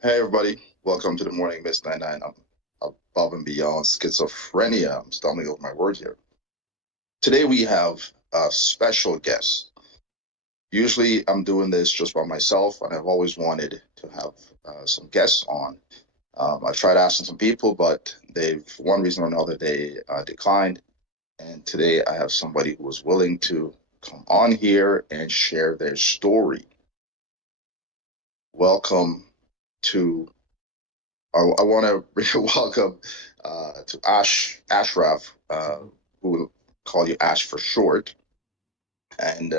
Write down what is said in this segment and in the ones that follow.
Hey everybody, welcome to the Morning Mist 99. I'm above and beyond schizophrenia. I'm stumbling over my words here. Today we have a special guest. Usually I'm doing this just by myself, and I've always wanted to have some guests on. I tried asking some people, but for one reason or another, they declined. And today I have somebody who was willing to come on here and share their story. Welcome to I want to welcome to Ashraf, who will call you Ash for short. And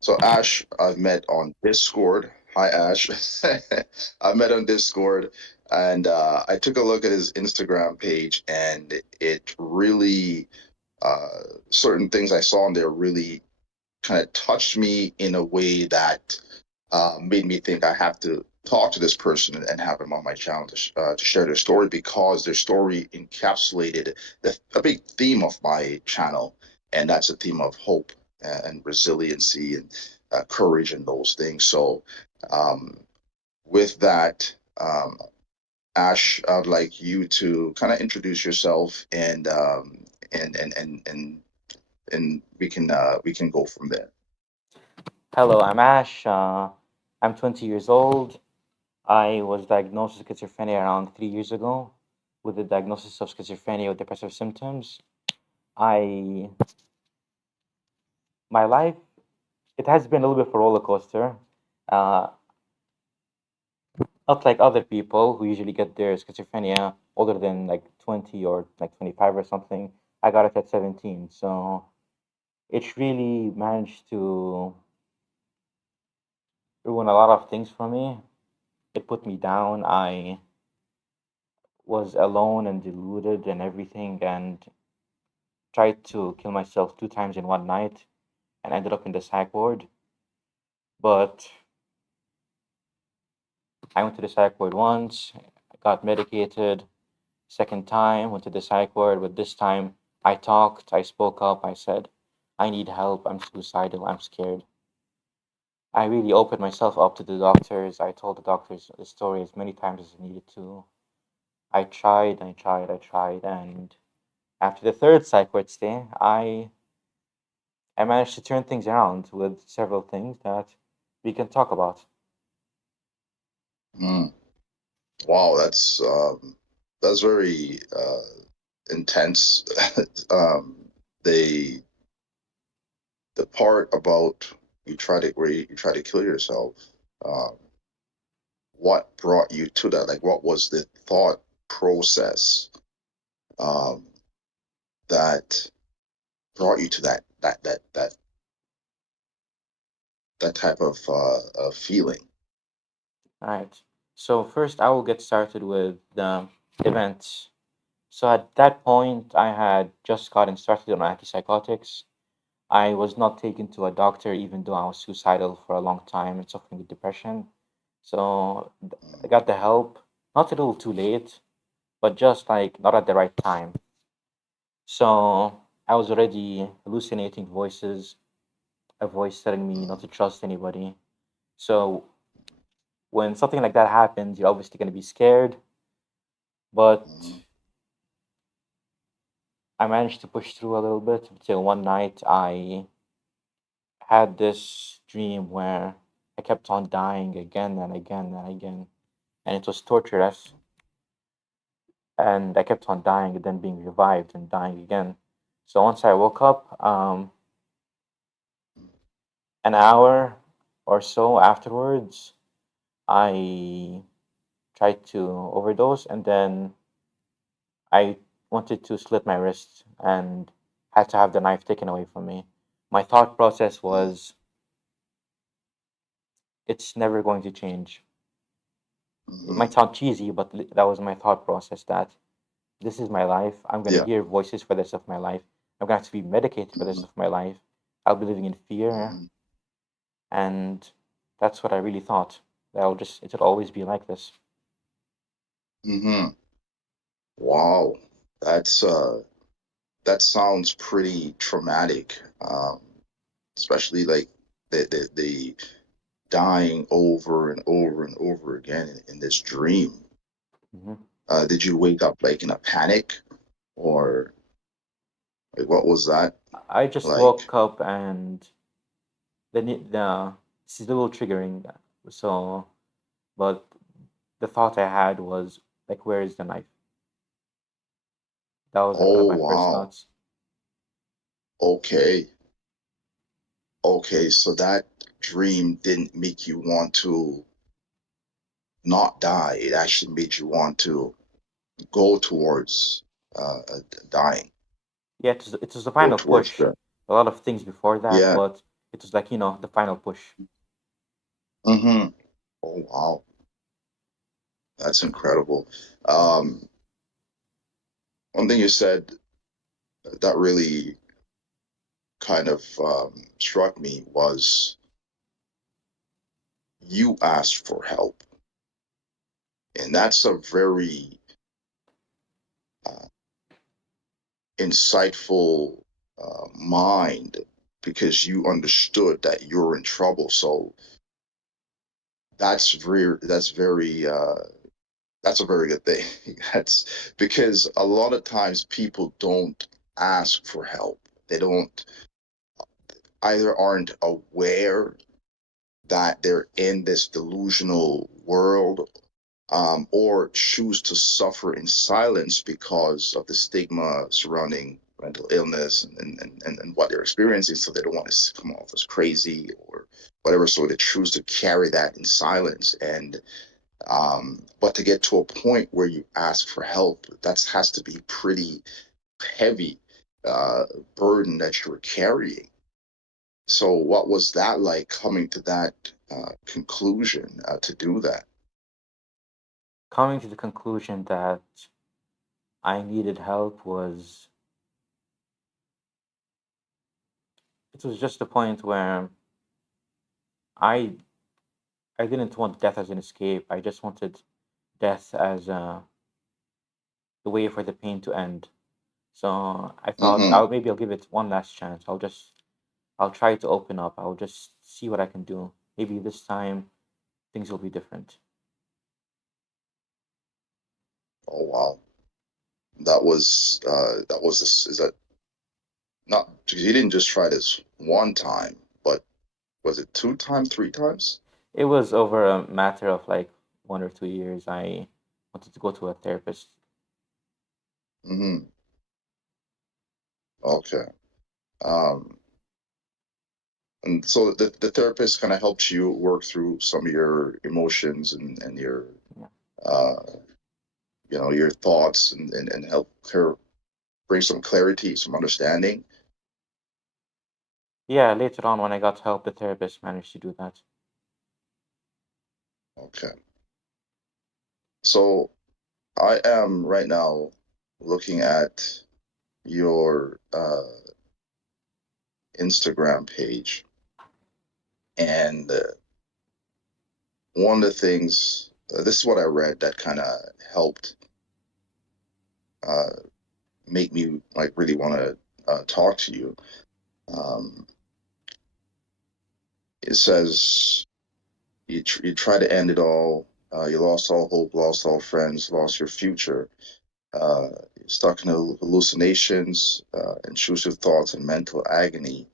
so Ash, I've met on Discord. Hi, Ash. I met on Discord, and I took a look at his Instagram page, and it really certain things I saw on there really kind of touched me in a way that made me think I have to talk to this person and have them on my channel to share their story because their story encapsulated a big theme of my channel, and that's a theme of hope and resiliency and courage and those things. So, um, with that, Ash, I'd like you to kind of introduce yourself and we can go from there. Hello, I'm Ash. I'm 20 years old. I was diagnosed with schizophrenia around 3 years ago with the diagnosis of schizophrenia with depressive symptoms. I, my life, it has been a little bit of a roller coaster. Uh, Not like other people who usually get their schizophrenia older than like 20 or like 25 or something. I got it at 17. So it really managed to ruin a lot of things for me. It put me down. I was alone and deluded and everything and tried to kill myself 2 times in one night and ended up in the psych ward. But I went to the psych ward once, got medicated. Second time, went to the psych ward, but this time I talked, I spoke up, I said, I need help, I'm suicidal, I'm scared. I really opened myself up to the doctors. I told the doctors the story as many times as I needed to. I tried, and after the third psych ward stay, I managed to turn things around with several things that we can talk about. Mm. Wow, that's very intense. um, they the part about you try to kill yourself. Um, what brought you to that? Like, what was the thought process um, that brought you to that type of feeling? All right. So first, I will get started with the events. So at that point, I had just gotten started on antipsychotics. I was not taken to a doctor, even though I was suicidal for a long time and suffering with depression. So I Mm, got the help, not a little too late, but just like not at the right time. So I was already hallucinating voices, a voice telling me not mm, to trust anybody. So when something like that happens, you're obviously going to be scared. But mm, I managed to push through a little bit until one night I had this dream where I kept on dying again and again and again. And it was torturous. And I kept on dying and then being revived and dying again. So once I woke up, an hour or so afterwards, I tried to overdose and then I wanted to slit my wrist and had to have the knife taken away from me. My thought process mm, was, it's never going to change. It mm. might sound cheesy, but that was my thought process that this is my life. I'm going to Yeah. hear voices for the rest of my life. I'm going to have to be medicated for the rest Mm, of my life. I'll be living in fear. mm, And that's what I really thought. It'll always be like this. mm. Wow, that's that sounds pretty traumatic. Especially like the dying over and over and over again in this dream. Hmm. Did you wake up like in a panic, or like what was that I just like? woke up and the this is a little triggering. So, but the thought I had was like, where is the knife? That was like one of Oh my first wow. thoughts. Okay. Okay, so that dream didn't make you want to not die. It actually made you want to go towards dying, Yeah, it was the go final towards push. the A lot of things before that, yeah. but it was like the final push. Mm-hmm. Oh wow, that's incredible. Um, one thing you said that really kind of struck me was you asked for help, and that's a very uh, insightful mind because you understood that you're in trouble. So that's a very good thing. That's because a lot of times people don't ask for help. They don't either aren't aware that they're in this delusional world, or choose to suffer in silence because of the stigma surrounding mental illness and what they're experiencing. So they don't want to come off as crazy or whatever. So they choose to carry that in silence. And but to get to a point where you ask for help, that has to be pretty heavy uh, burden that you're carrying. So, what was that like coming to that conclusion to do that? Coming to the conclusion that I needed help was it was just a point where I I didn't want death as an escape. I just wanted death as the way for the pain to end. So I thought Mm-hmm. Maybe I'll give it one last chance. I'll try to open up. I'll just see what I can do. Maybe this time things will be different. Oh wow, that was this. Is that not? You didn't just try this one time, but was it two times, three times? It was over a matter of like 1 or 2 years. I wanted to go to a therapist. Mm-hmm. Okay. Um, and so the therapist kind of helps you work through some of your emotions and your Yeah. uh, your thoughts and help bring some clarity, some understanding. Yeah, later on when I got help, the therapist managed to do that. Okay. So I am right now looking at your Instagram page, and one of the things this is what I read that kind of helped uh, make me like really want to talk to you. Um, it says you try to end it all. You lost all hope, lost all friends, lost your future. Stuck in hallucinations, intrusive thoughts, and mental agony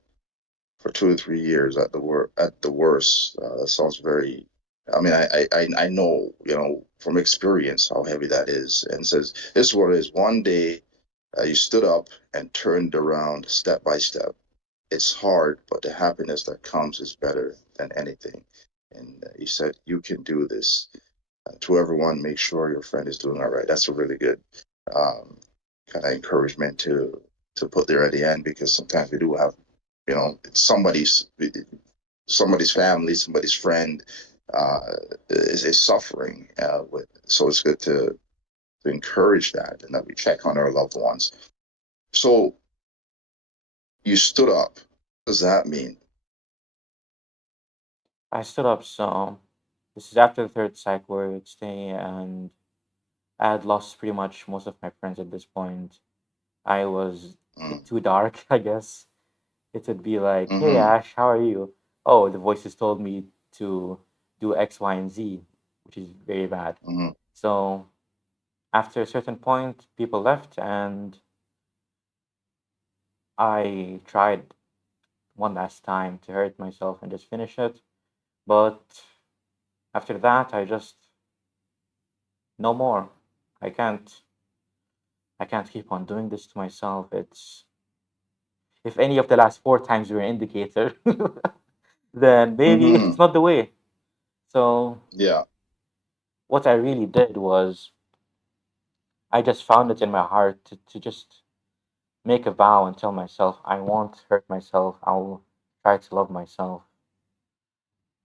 for 2 to 3 years at the worst. That sounds very. I mean, I know from experience how heavy that is, and says this is what it is. One day, you stood up and turned around step by step. It's hard, but the happiness that comes is better than anything. And he said, "You can do this." To everyone, make sure your friend is doing all right. That's a really good um, kind of encouragement to put there at the end, because sometimes we do have, it's somebody's family, somebody's friend uh, is suffering with. So it's good to encourage that and that we check on our loved ones. So you stood up. What does that mean? I stood up, so this is after the third psych ward stay, and I had lost pretty much most of my friends at this point. I was Mm, too dark, I guess. It would be like, "Hey mm-hmm. Ash, how are you?" Oh, the voices told me to do X, Y, and Z, which is very bad. Hmm. So after a certain point, people left, and I tried one last time to hurt myself and just finish it. But after that, I just no more. I can't. I can't keep on doing this to myself. It's if any of the last four times were an indicator, then maybe it's Hmm. not the way. So Yeah. what I really did was I just found it in my heart to just make a vow and tell myself I won't hurt myself. I'll try to love myself,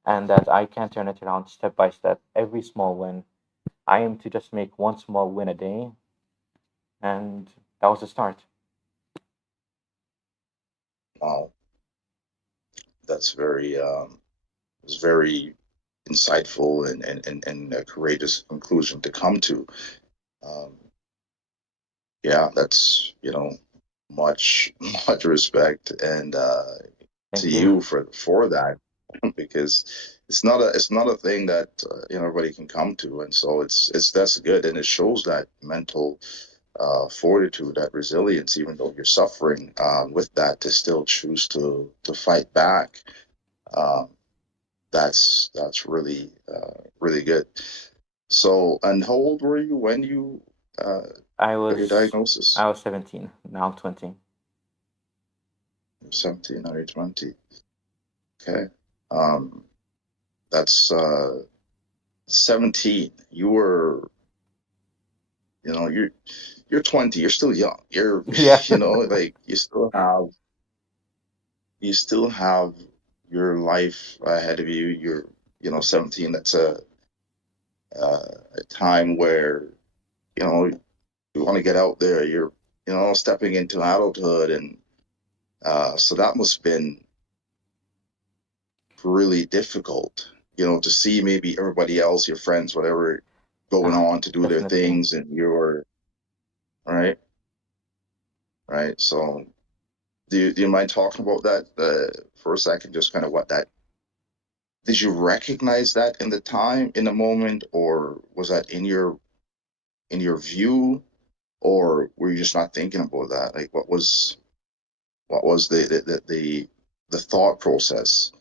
and that I can turn it around step by step. Every small win, I am to just make one small win a day, and that was the start. Wow. That's very it's very insightful and a courageous conclusion to come to. Um, yeah, that's much much respect and to Thank you. you for that because it's not a thing that everybody can come to, and so it's that's good, and it shows that mental fortitude, that resilience, even though you're suffering with that, to still choose to fight back. Um, that's really really good. So, and how old were you when you uh, I got your was diagnosis? I was 17. Now I'm 20. 17 or 20. Okay. Um, that's 17. You're 20. You're still young. You're Yeah. like you still have your life ahead of you. You're 17. That's a time where you know you want to get out there. You're stepping into adulthood, and so that must have been really difficult, to see maybe everybody else, your friends, whatever, going Ah, on to do their definitely. things, and you're right, right. So, do you mind talking about that for a second? Just kind of what that did you recognize that in the time, in the moment, or was that in your view, or were you just not thinking about that? Like, what was the thought process?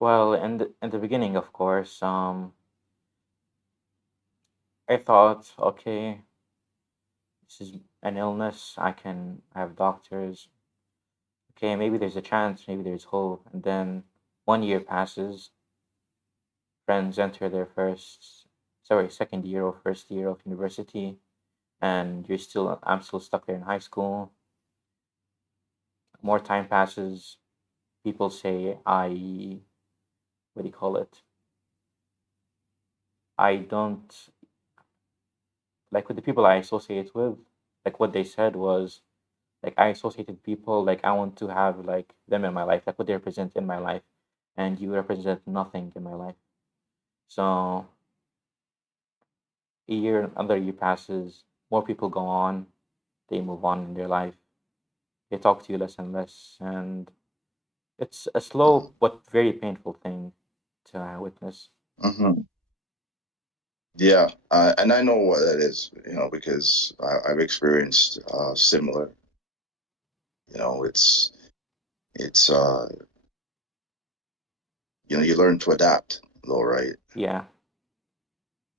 Well, in the beginning, of course, I thought, okay, this is an illness. I can have doctors. Okay, maybe there's a chance. Maybe there's hope. And then 1 year passes. Friends enter their second year or first year of university, and I'm still stuck there in high school. More time passes. People say what do you call it? I don't like with the people I associate with. Like what they said was like I associated people like I want to have like them in my life, like what they represent in my life, and you represent nothing in my life. So another year passes, more people go on, they move on in their life, they talk to you less and less, and it's a Mm-hmm. slow but very painful thing to witness. Mm-hmm. Yeah, and I know what that is, because I've experienced similar. It's you learn to adapt, though, right? Yeah,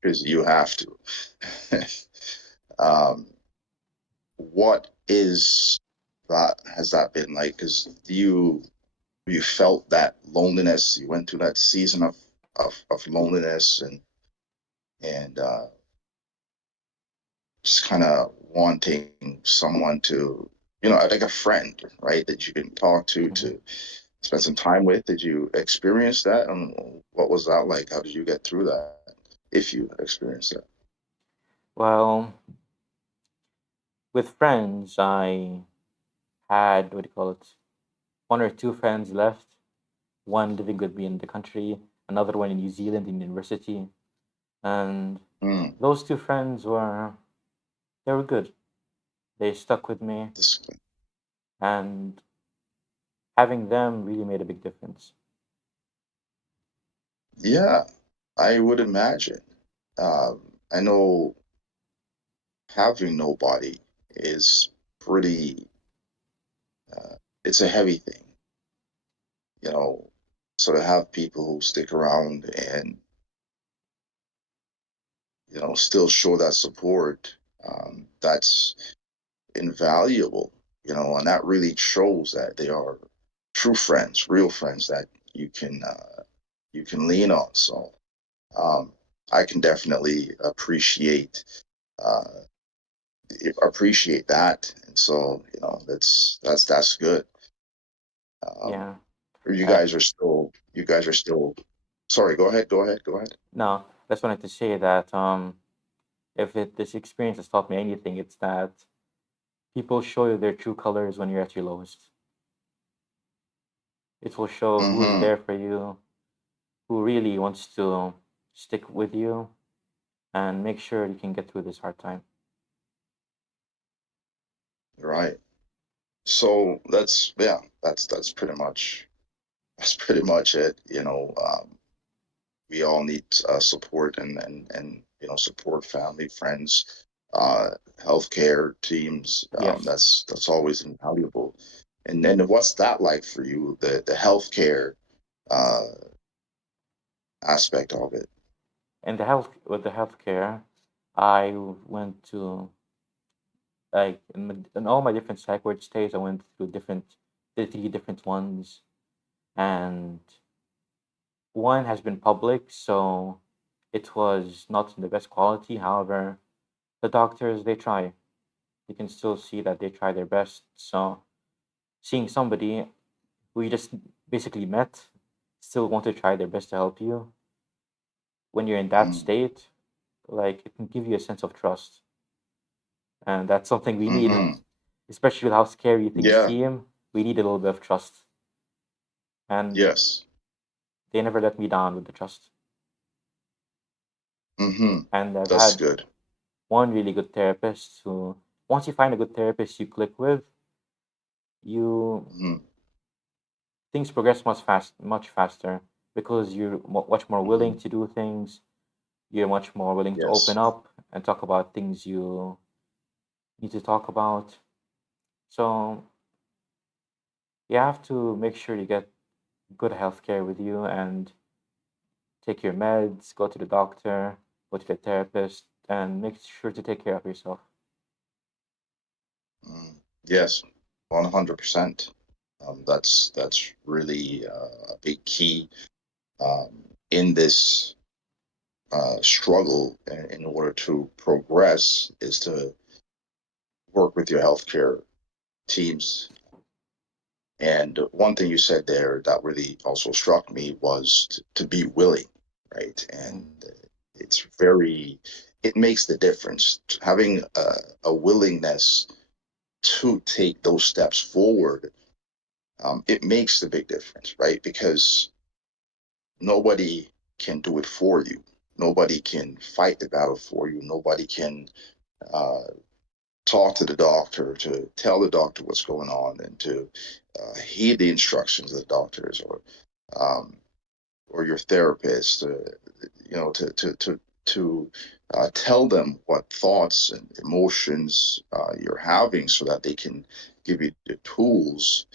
Because you have to. um, what is that? Has that been like? Because you felt that loneliness. You went through that season of loneliness and just kind of wanting someone to, like a friend, right, that you can talk mhm. to spend some time with. Did you experience that? And what was that like? How did you get through that? If you experienced that. Well, with friends, I had what do you call it? One or two friends left. One living with me in the country, another one in New Zealand in university, and Mm, those two friends were good. They stuck with me, this, and having them really made a big difference. Yeah, I would imagine. I know having nobody is pretty, it's a heavy thing, you know. So to have people who stick around and, still show that support, that's invaluable, and that really shows that they are true friends, real friends that you can lean on. So um, I can definitely uh, appreciate that, and so that's good. Um, Yeah. or I you guys are still. Sorry, go ahead, go ahead, go ahead. no, just wanted to say that if this experience has taught me anything, it's that people show you their true colors when you're at your lowest. It will show who is Mm-hmm. there for you, who really wants to stick with you, and make sure you can get through this hard time. Right. So that's pretty much it. We all need support and support family, friends, uh, healthcare teams. Yes. That's always invaluable. And then what's that like for you? The healthcare uh, aspect of it. And with the healthcare, I went to like in all my different psych ward stays, I went through the three different ones, and one has been public, so it was not in the best quality. However, the doctors they try. You can still see that they try their best. So seeing somebody who you just basically met still want to try their best to help you when you're in that Mm, state, like it can give you a sense of trust, and that's something we need, mm-hmm. especially with how scary things Yeah. seem. We need a little bit of trust, and Yes. they never let me down with the trust. Mm-hmm. And I've That's had good. one really good therapist who, once you find a good therapist you click with, you Mm-hmm. things progress much faster because you're much more Mm-hmm. willing to do things. You're much more willing to open Yes. up and talk about things you need to talk about. So you have to make sure you get good healthcare with you and take your meds, go to the doctor, go to the therapist, and make sure to take care of yourself. Mm. Yes. 100%. That's really a big key in this struggle in order to progress is to work with your healthcare teams. And one thing you said there that really also struck me was to be willing, right? Mhm. And it's very, it makes the difference. Having a willingness to take those steps forward, it makes the big difference, right? Because nobody can do it for you. Nobody can fight the battle for you. Nobody can uh, talk to the doctor, to tell the doctor what's going on, and to heed the instructions of the doctors um, or your therapist. To tell them what thoughts and emotions you're having, so that they can give you the tools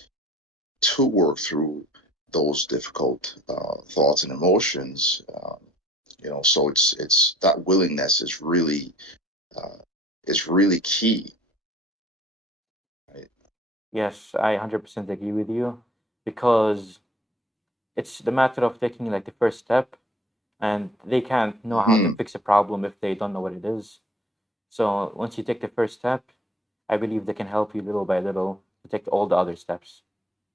to work through those difficult thoughts and emotions. So it's that willingness uh, is really key. Right? Yes, I 100% agree with you because it's the matter of taking like the first step, and they can't know how to Hmm. fix a problem if they don't know what it is. So once you take the first step, I believe they can help you little by little to take all the other steps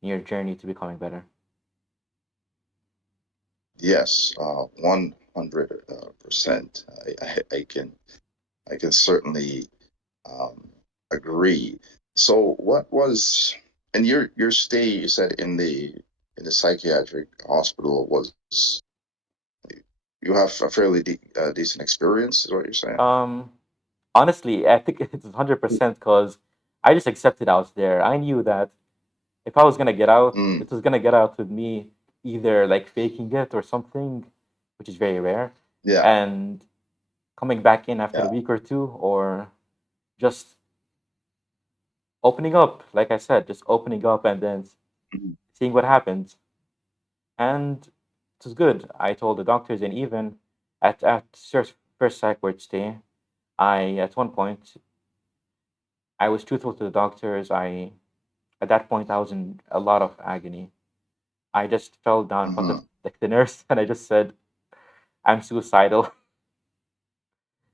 in your journey to becoming better. Yes, 100%. I can certainly um, agree. So, what was and your stay? You said in the psychiatric hospital was you have a fairly decent experience, is what you're saying? Um, Honestly, I think it's 100% because I just accepted I was there. I knew that if I was gonna get out, Mm, it was gonna get out with me either like faking it or something. which is very rare. Yeah. And coming back in after a Yeah. week or two, or just opening up, like I said, just opening up and then Mhm. seeing what happens. And it was good. I told the doctors, and even at first psych ward stay, I at one point I was truthful to the doctors. I At that point I was in a lot of agony. I just fell down in front of Mhm. like the nurse and I just said I'm suicidal.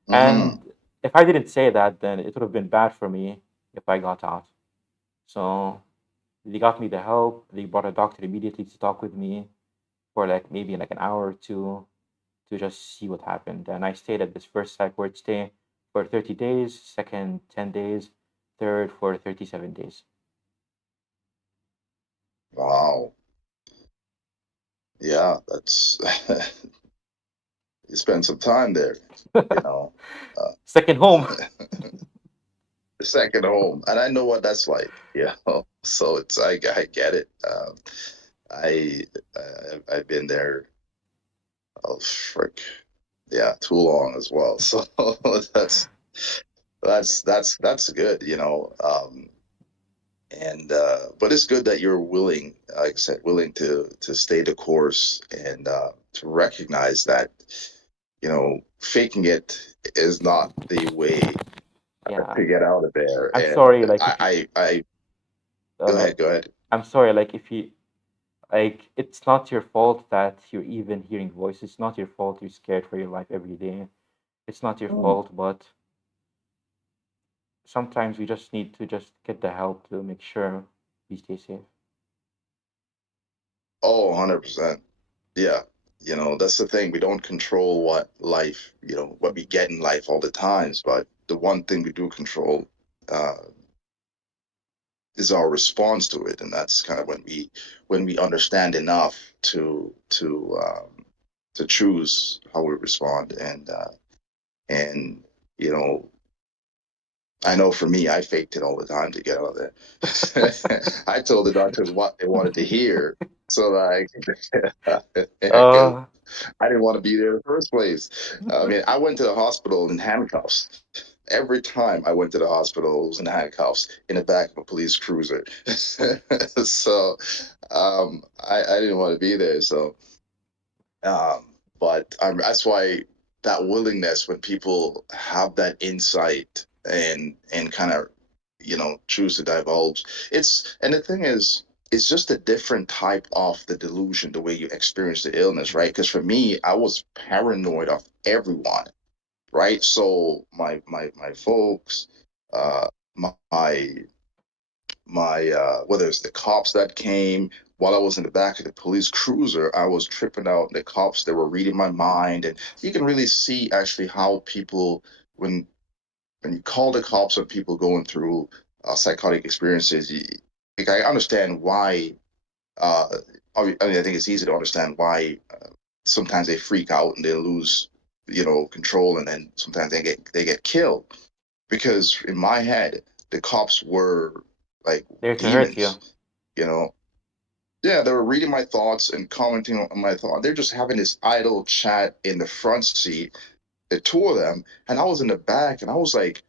Mhm. And if I didn't say that, then it would have been bad for me if I got out. So they got me the help. They brought a doctor immediately to talk with me for like maybe like an hour or two to just see what happened. And I stayed at this first psych ward stay for 30 days, second 10 days, third for 37 days. Wow. Yeah, that's you spend some time there, you know. Uh, Second home. second home, and I know what that's like. So it's I get it. I I've been there. Oh frick, yeah, too long as well. So that's that's good. And but it's good that you're willing, like I said, willing to stay the course and to recognize that faking it is not the way Yeah. to get out of there. I'm And sorry, like if you I go uh ahead, go ahead. I'm sorry, like if you like it's not your fault that you're even hearing voices. It's not your fault you're scared for your life every day. It's not your Mm. fault, but sometimes we just need to just get the help to make sure we stay safe. Oh, 100%. Yeah. That's the thing. We don't control what we get in life all the times, but the one thing we do control uh, is our response to it, and that's kind of when we understand enough to choose how we respond, and you know I know for me, I faked it all the time to get out of there. I told the doctors what they wanted to hear, so that because Uh, I didn't want to be there in the first place. I mean, I went to the hospital in handcuffs. Every time I went to the hospital, I was in handcuffs in the back of a police cruiser. So I didn't want to be there. So but that's why that willingness when people have that insight and kind of choose to divulge, and the thing is it's just a different type of the delusion, the way you experience the illness, right? Because for me, I was paranoid of everyone, right? So my folks, uh my whether it's the cops that came while I was in the back of the police cruiser, I was tripping out. The cops, they were reading my mind, and you can really see actually how people, when you call the cops on people going through psychotic experiences, like I understand why. Uh, I mean, I think it's easy to understand why sometimes they freak out and they lose, control, and then sometimes they get killed, because in my head the cops were like there to hurt you. demons, you know. Yeah, they were reading my thoughts and commenting on my thought. They're just having this idle chat in the front seat, the two of them, and I was in the back, and I was like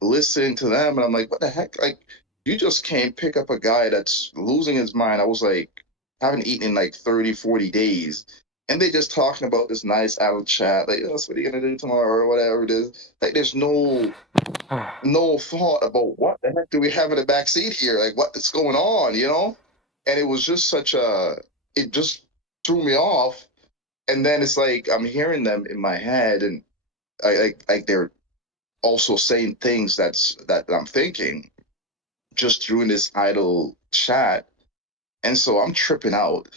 listening to them, and I'm like, what the heck? Like, you just came pick up a guy that's losing his mind. I was like, haven't eaten in like 30, 40 days. And they just talking about this nice idle chat, like, that's what are you gonna do tomorrow or whatever it is. Like, there's no thought about what the heck do we have in the back seat here? Like, what is going on? And it was just it just threw me off. And then it's like I'm hearing them in my head, and like they're also saying things that I'm thinking just through this idle chat. And so I'm tripping out,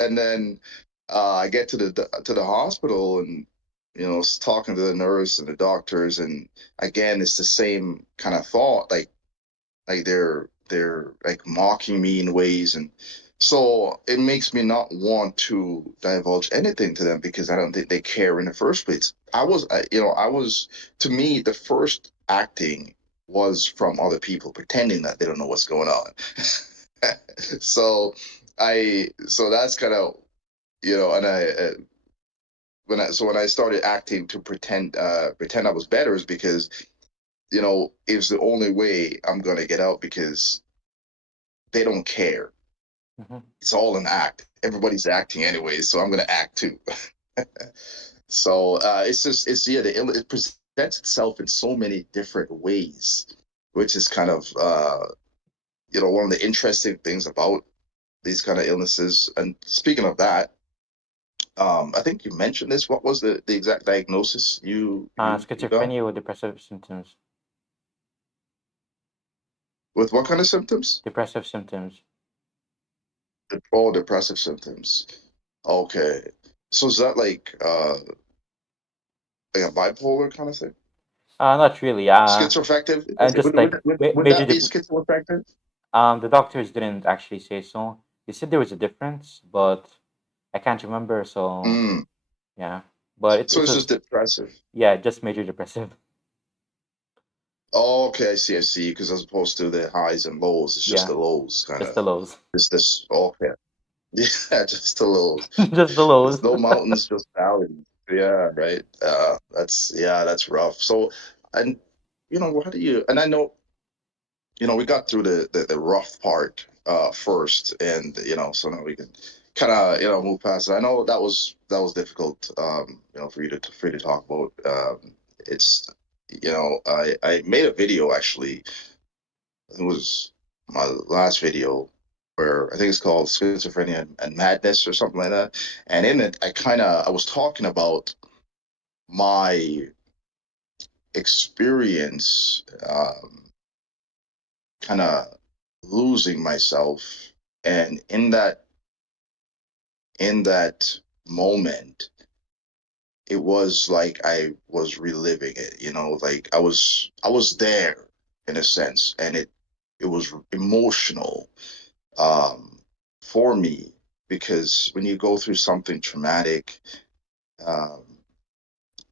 and then I get to the hospital, and talking to the nurse and the doctors, and again it's the same kind of thought, like they're like mocking me in ways, and so it makes me not want to divulge anything to them, because I don't think they care in the first place. I was, to me, the first acting was from other people pretending that they don't know what's going on. So that's kind of And when I started acting to pretend I was better is because it's the only way I'm gonna get out because they don't care. Hmm. It's all an act. Everybody's acting anyway, so I'm gonna act too. So it's just it's yeah, it presents itself in so many different ways, which is kind of one of the interesting things about these kind of illnesses. And speaking of that, I think you mentioned this. What was the exact diagnosis you got Schizophrenia with depressive symptoms. with what kind of symptoms? Depressive symptoms. All depressive symptoms. Okay, so is that like a bipolar kind of thing? Not really. Schizoaffective? And just like Would major. that be schizoaffective? The doctors didn't actually say so. They said there was a difference, but I can't remember. So Mm. yeah, but So it it's just was, depressive. yeah, just major depressive. Oh, okay, I see. Because as opposed to the highs and lows, it's just Yeah, the lows, kind just of. the lows. It's this. Okay, yeah, just the lows. Just the lows. There's no mountains, just valleys. Yeah, right. That's rough. So, and how do you? And I know, we got through the rough part first, and so now we can kind of move past it. I know that was difficult, for you to talk about. It's I made a video actually. It was my last video where I think it's called Schizophrenia and Madness or something like that. And in it, I was talking about my experience, kind of losing myself, and in that moment, it was like I was reliving it. Like I was there in a sense, and it was emotional, um, for me, because when you go through something traumatic, um,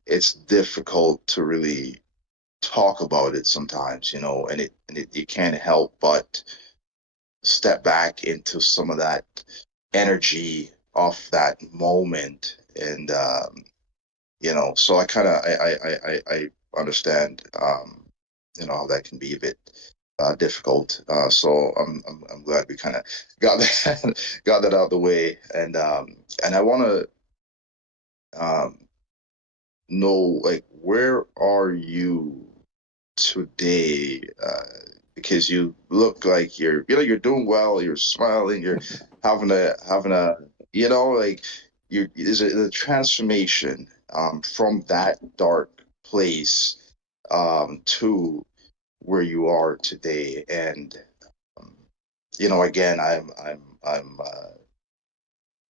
it's difficult to really talk about it sometimes, and you can't help but step back into some of that energy of that moment, and so I kind of I understand, how that can be a bit difficult. So I'm glad we kind of got that got that out of the way, and I want to um, know, like, where are you today? Because you look like you're doing well. You're smiling. You're having a like is it a transformation, from that dark place, to where you are today. And um, again,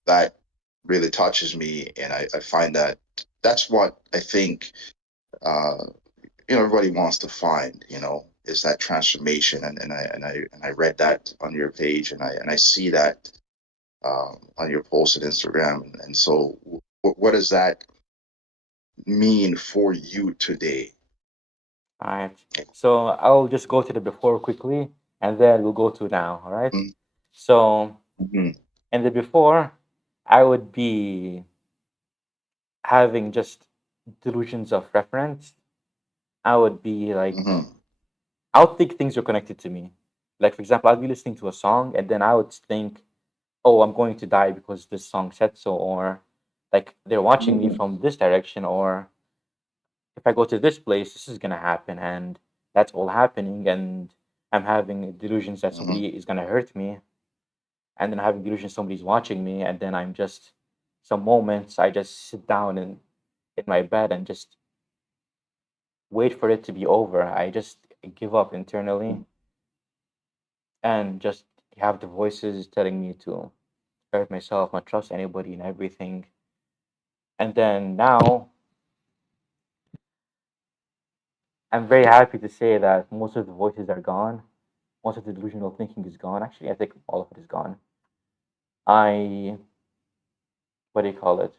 that really touches me, and I find that that's what I think, uh, everybody wants to find, is that transformation. And I read that on your page, and I see that, on your post on Instagram. And so, what does that mean for you today? All right. So I'll just go to the before quickly, and then we'll go to now. All right. So Mm-hmm. in the before, I would be having just delusions of reference. I would be like, Mm-hmm. I would think things are connected to me. Like, for example, I'd be listening to a song, and then I would think, oh, I'm going to die because this song said so, or like they're watching me Mm-hmm. from this direction, or if I go to this place, this is gonna happen, and that's all happening, and I'm having delusions that Mm-hmm. somebody is gonna hurt me, and then having delusions somebody's watching me, and then I'm just some moments I just sit down in my bed and just wait for it to be over. I just give up internally and just have the voices telling me to hurt myself, not trust anybody and everything. And then now I'm very happy to say that most of the voices are gone. Most of the delusional thinking is gone. Actually, I think all of it is gone. I, what do you call it?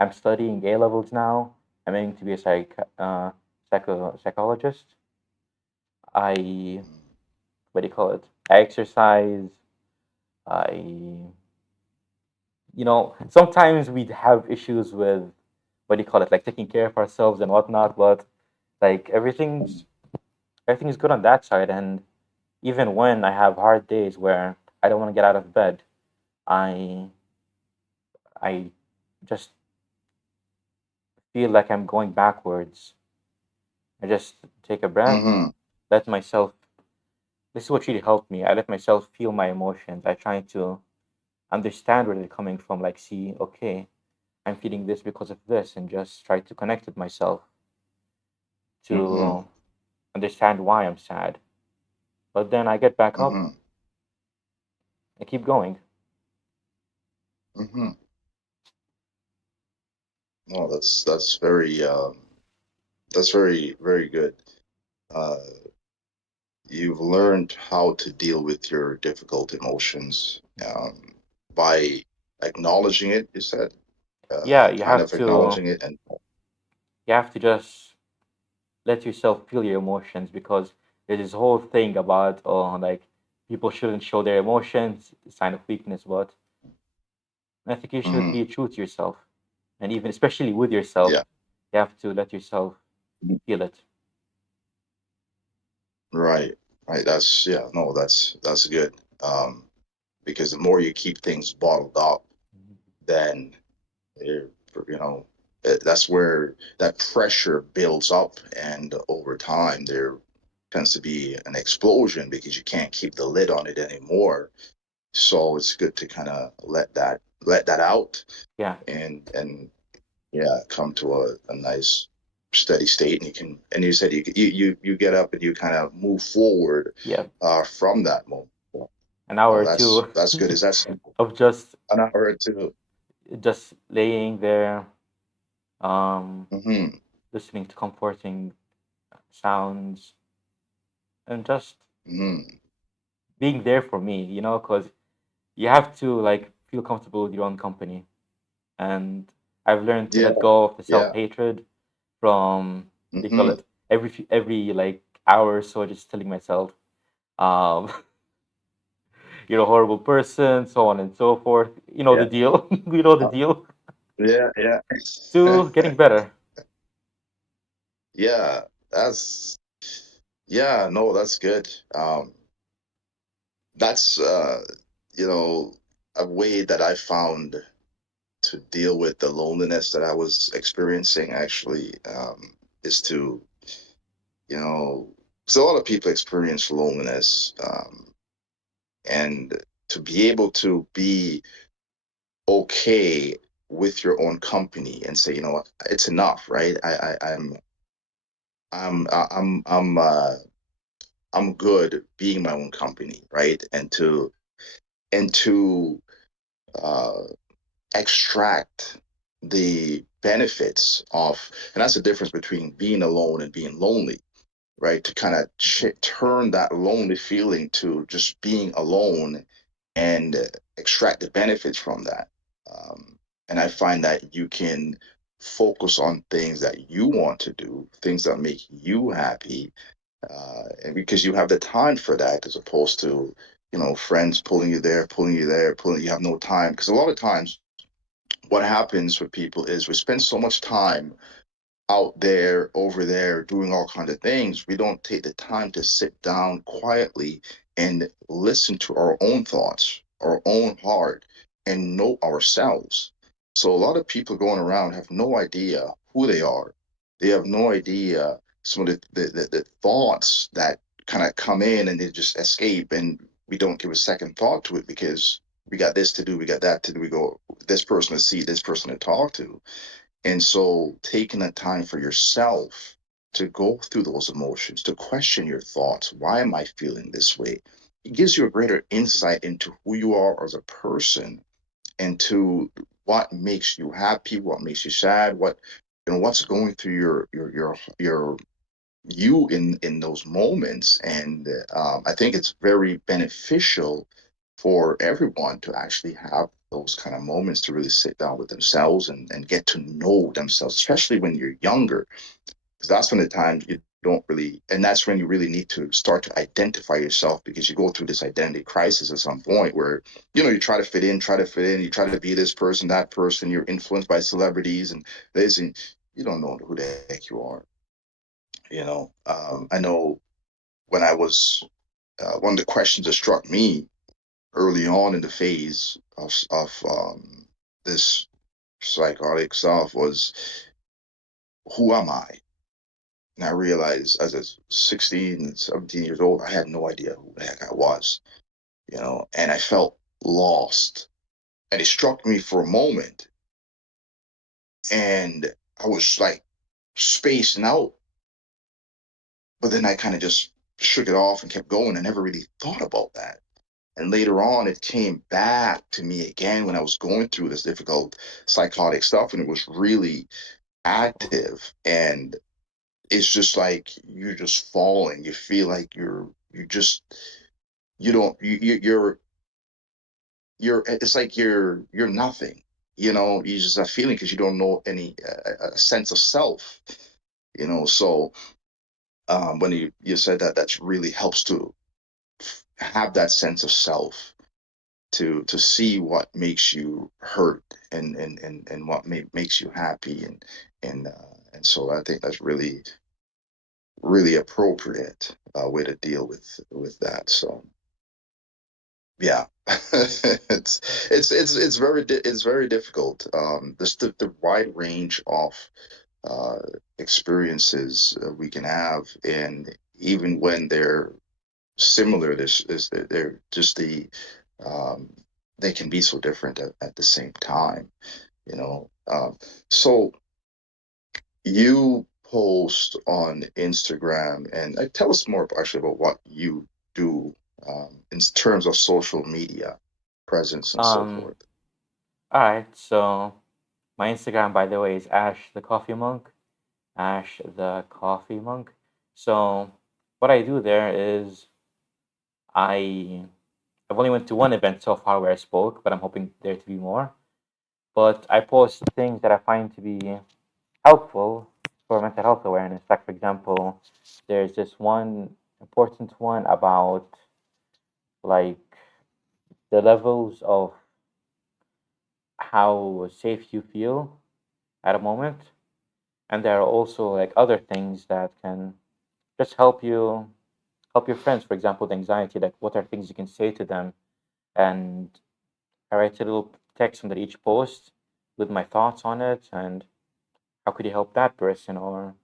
I'm studying A levels now. I'm aiming to be a psychologist. I, what do you call it? I exercise. I sometimes we have issues with, what do you call it, like taking care of ourselves and whatnot, but like everything's good on that side. And even when I have hard days where I don't want to get out of bed, I I just feel like I'm going backwards. I just take a breath, Mm-hmm. let myself. This is what really helped me. I let myself feel my emotions. I try to understand where they're coming from. Like, see, okay, I'm feeling this because of this, and just try to connect with myself Mm-hmm. to understand why I'm sad. But then I get back up Mm-hmm. and keep going. Mm-hmm. No, that's very very good. Uh, you've learned how to deal with your difficult emotions by acknowledging it. You said, Yeah, you kind have of to acknowledging it, and you have to just let yourself feel your emotions, because there's this whole thing about, oh, like, people shouldn't show their emotions, it's a sign of weakness. But I think you should mhm, be true to yourself, and even especially with yourself, yeah, you have to let yourself feel it. right, right. That's yeah, no, that's good. Because the more you keep things bottled up, then it, you know that's where that pressure builds up, and over time there tends to be an explosion because you can't keep the lid on it anymore. So it's good to kind of let that out, Yeah, and yeah, come to a nice steady state, and you can, and you said you get up and you kind of move forward yeah, from that moment. Well, an hour oh, or two that's good. Is that simple? of just An hour or two. laying there, um, Mm-hmm. listening to comforting sounds, and just Mm-hmm. being there for me, because you have to like feel comfortable with your own company. And I've learned to Yeah, let go of the self yeah. hatred from, what do you call Mm-hmm. it, every like hour or so, just telling myself, um, you're a horrible person, so on and so forth. You know the Yeah. deal. You know the Uh, deal. yeah, yeah. To getting better. Yeah, that's yeah, no, that's good. That's you know, a way that I found to deal with the loneliness that I was experiencing actually, is to, you know, because a lot of people experience loneliness, and to be able to be okay with your own company and say, you know what, it's enough, right? I'm good being my own company, right? And to uh, extract the benefits of, and that's the difference between being alone and being lonely, right? To kind of Mhm. turn that lonely feeling to just being alone, and extract the benefits from that. And I find that you can focus on things that you want to do, things that make you happy, and because you have the time for that, as opposed to, friends pulling you there, pulling you there, pulling you have no time. Because a lot of times what happens with people is we spend so much time out there, over there, doing all kind of things. We don't take the time to sit down quietly and listen to our own thoughts, our own heart, and know ourselves. So a lot of people going around have no idea who they are. They have no idea some of the thoughts that kind of come in and they just escape, and we don't give a second thought to it because we got this to do, we got that to do. We go this person to see, this person to talk to, and so taking the time for yourself to go through those emotions, to question your thoughts, why am I feeling this way? It gives you a greater insight into who you are as a person, and to what makes you happy, what makes you sad, what's going through your you in those moments. And I think it's very beneficial for everyone to actually have those kind of moments to really sit down with themselves and get to know themselves, especially when you're younger, because that's when the time you don't really, and that's when you really need to start to identify yourself, because you go through this identity crisis at some point where, you try to fit in, you try to be this person, that person, you're influenced by celebrities and this, and you don't know who the heck you are. I know when I was, one of the questions that struck me early on in the phase of this psychotic self was, who am I? And I realized as a 16 and 17 years old, I had no idea who the heck I was, and I felt lost. And it struck me for a moment, and I was like spacing out, but then I kind of just shook it off and kept going. I never really thought about that. And later on, it came back to me again when I was going through this difficult psychotic stuff, and it was really active. And it's just like you're just falling. You feel like you just you don't you're it's like you're nothing. You just have feeling because you don't know any a sense of self. So when you said that, that really helps to have that sense of self, to see what makes you hurt, and what makes you happy, and so I think that's really really appropriate way to deal with that. So yeah, it's very difficult. Just the wide range of uh, experiences we can have, and even when they're similar, this is they're just um, they can be so different at the same time. You know, so you post on Instagram, and tell us more actually about what you do in terms of social media presence and so Um, forth. all right. So my Instagram, by the way, is Ash the Coffee Monk. Ash the Coffee Monk. So what I do there is I I've only went to one event so far where I spoke, but I'm hoping there to be more. But I post things that I find to be helpful for mental health awareness. Like for example, there's this one important one about like the levels of how safe you feel at a moment. And there are also like other things that can just help your friends, for example, with anxiety, like what are things you can say to them. And I write a little text under each post with my thoughts on it and how could you help that person, or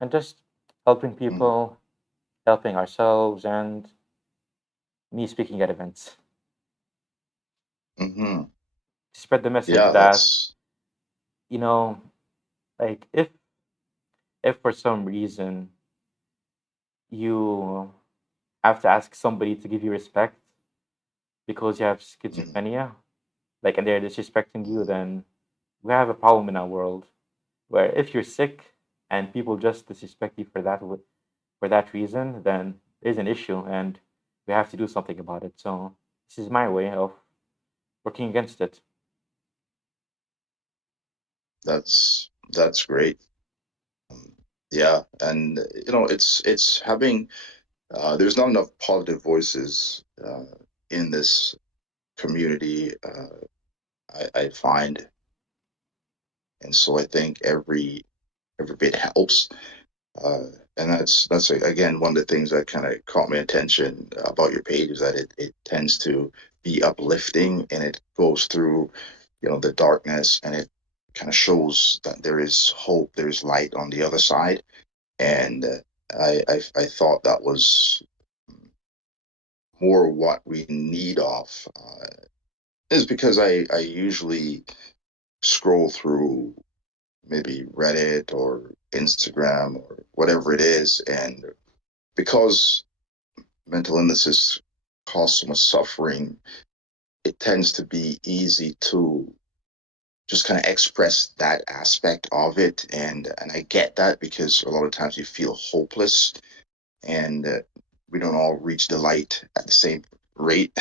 and just helping Mm-hmm. people, helping ourselves, and me speaking at events Mm-hmm. to spread the message Yeah, that, that's you know, like if for some reason you have to ask somebody to give you respect because you have mhm, schizophrenia, like and they're disrespecting you, then we have a problem in our world where if you're sick and people just disrespect you for for that reason, then there's an issue and we have to do something about it. So this is my way of working against it. that's great. Yeah, and it's having there's not enough positive voices in this community. I find, and so I think every bit helps. Uh, and that's again one of the things that kind of caught my attention about your page, is that it tends to be uplifting, and it goes through the darkness, and it kind of shows that there is hope, there's light on the other side. And I thought that was more what we need of, is because I usually scroll through maybe Reddit or Instagram or whatever it is, and because mental illnesses cause so much suffering, it tends to be easy to just kind of express that aspect of it, and I get that, because a lot of times you feel hopeless, and we don't all reach the light at the same rate,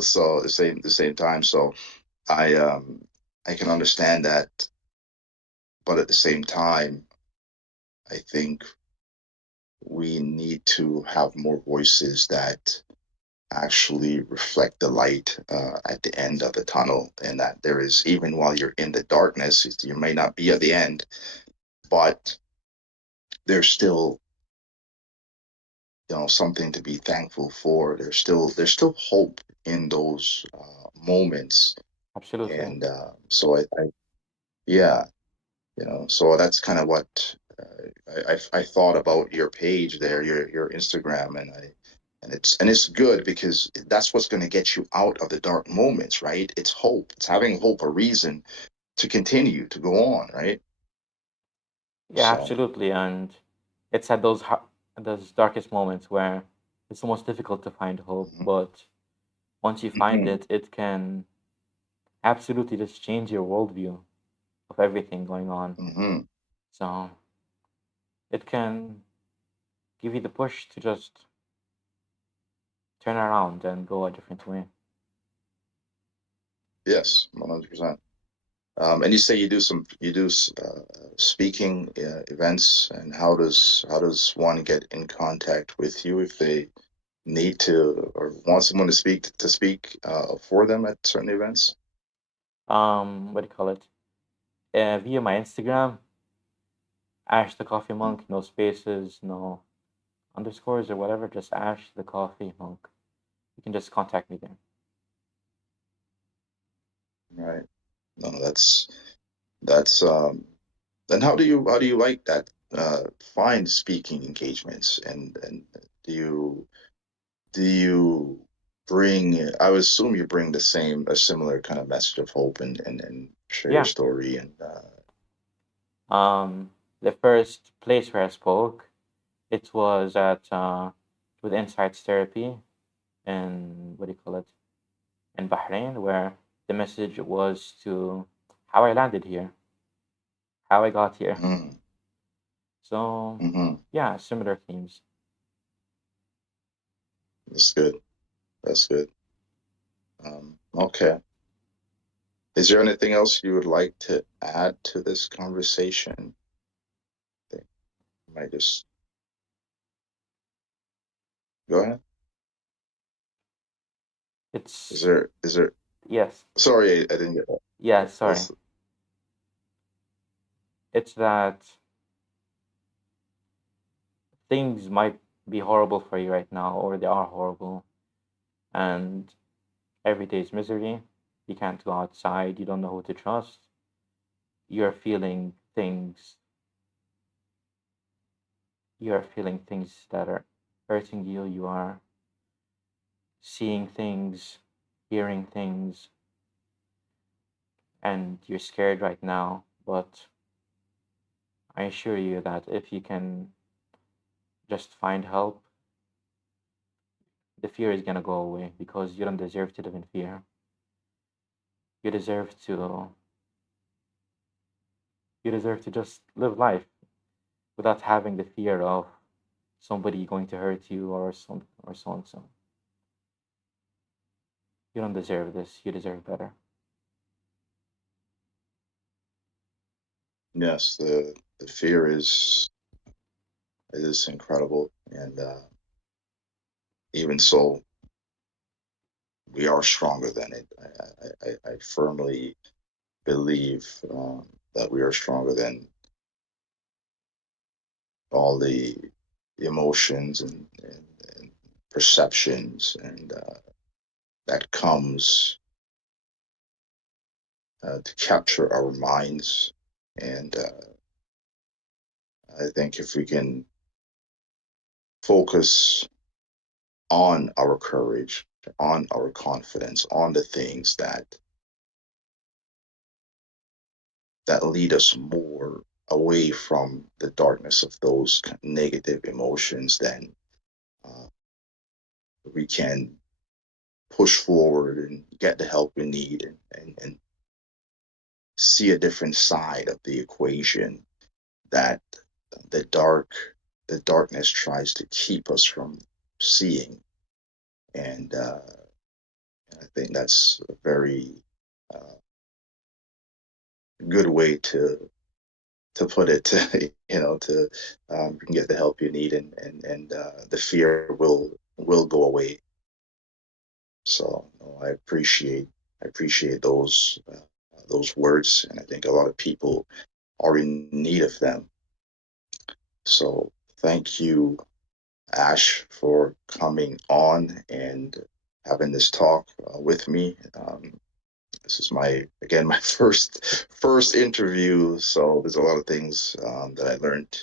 so the same time. So I I can understand that, but at the same time, I think we need to have more voices that actually reflect the light at the end of the tunnel, and that there is, even while you're in the darkness, you may not be at the end, but there's still, something to be thankful for. There's still hope in those moments. Absolutely. And so I yeah, so that's kind of what I thought about your page there, your Instagram. And it's good because that's what's going to get you out of the dark moments, right? It's hope. It's having hope, a reason to continue to go on, right? Yeah, So, absolutely. And it's at those darkest moments where it's the most difficult to find hope. mhm, But once you find mhm, it, it can absolutely just change your worldview of everything going on. mhm. So it can give you the push to just turn around and go a different way. Yes, 100%. And you say you do speaking events, and how does one get in contact with you if they need to or want someone to speak for them at certain events? What do you call it? Via my Instagram, Ash the Coffee Mm, Monk, no spaces, no underscores or whatever, just Ash the Coffee Monk. You can just contact me there. right. No, that's. Then how do you like that? Find speaking engagements, and do you do you bring? I would assume you bring a similar kind of message of hope, and share your Yeah. story and The first place where I spoke, it was at with Insights Therapy in what do you call it? In Bahrain, where the message was to how I landed here, how I got here. mm, So hmm. yeah, similar themes. That's good. That's good. Okay. Is there anything else you would like to add to this conversation? I think I might just go ahead. Is It's there is there yes, sorry, I didn't get that. yeah, sorry. What's It's that things might be horrible for you right now, or they are horrible, and every day is misery. You can't go outside. You don't know who to trust. You're feeling things. You are feeling things that are hurting you. You are seeing things, hearing things, and you're scared right now. But I assure you that if you can just find help, the fear is gonna go away because you don't deserve to live in fear. You deserve to you deserve to just live life without having the fear of somebody going to hurt you or so and so. You don't deserve this. You deserve better. Yes, the fear is incredible, and even so, we are stronger than it. I firmly believe that we are stronger than all the emotions and perceptions and that comes to capture our minds. And I think if we can focus on our courage, on our confidence, on the things that lead us more away from the darkness of those negative emotions, then uh, we can push forward and get the help we need, and see a different side of the equation that the dark the darkness tries to keep us from seeing. And I think that's a very uh, good way to put it to to you can get the help you need, and the fear will go away. So no, I appreciate those words, and I think a lot of people are in need of them. So thank you, Ash, for coming on and having this talk with me. This is my again my first interview, so there's a lot of things that I learned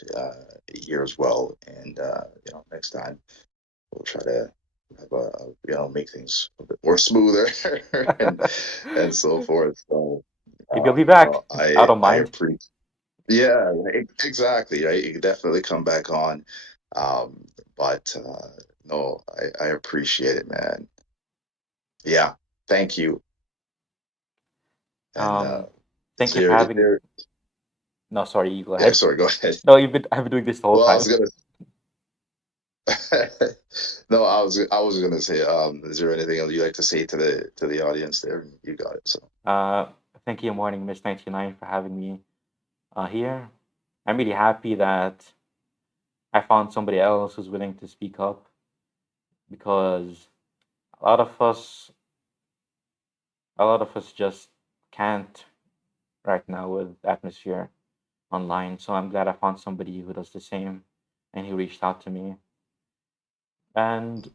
here as well. And next time we'll try to have make things a bit more smoother and so forth. So Maybe I'll be back. no, I don't I mind. appreciate. Yeah, exactly. Right, you can definitely come back on, but no, I appreciate it, man. Yeah, thank you. And Um, is Thank you for is having. there? No, sorry, you go Yeah, ahead. sorry, go ahead. No, I've been doing this the whole Well, I was time. gonna. No, I was gonna say, is there anything else you'd like to say to the audience there? You got it. So Uh, Thank you, Morning Miss 99, for having me here. I'm really happy that I found somebody else who's willing to speak up because a lot of us, a lot of us just can't right now with atmosphere online. So I'm glad I found somebody who does the same, and he reached out to me. And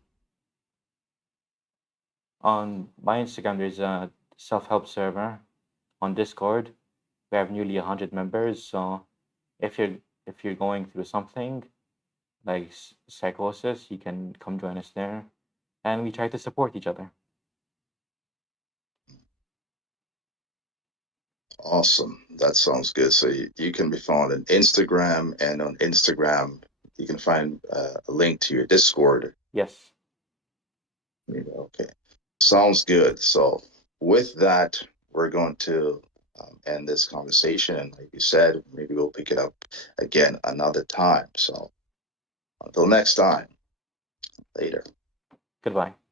on my Instagram, there's a self-help server on Discord. We have nearly 100 members. So if you're if you're going through something like psychosis, you can come join us there, and we try to support each other. awesome. That sounds good. So you can be found on Instagram, and on Instagram you can find a link to your Discord. Yes, Okay, sounds good. So with that, we're going to end this conversation, and like you said, maybe we'll pick it up again another time. So until next time, later. goodbye.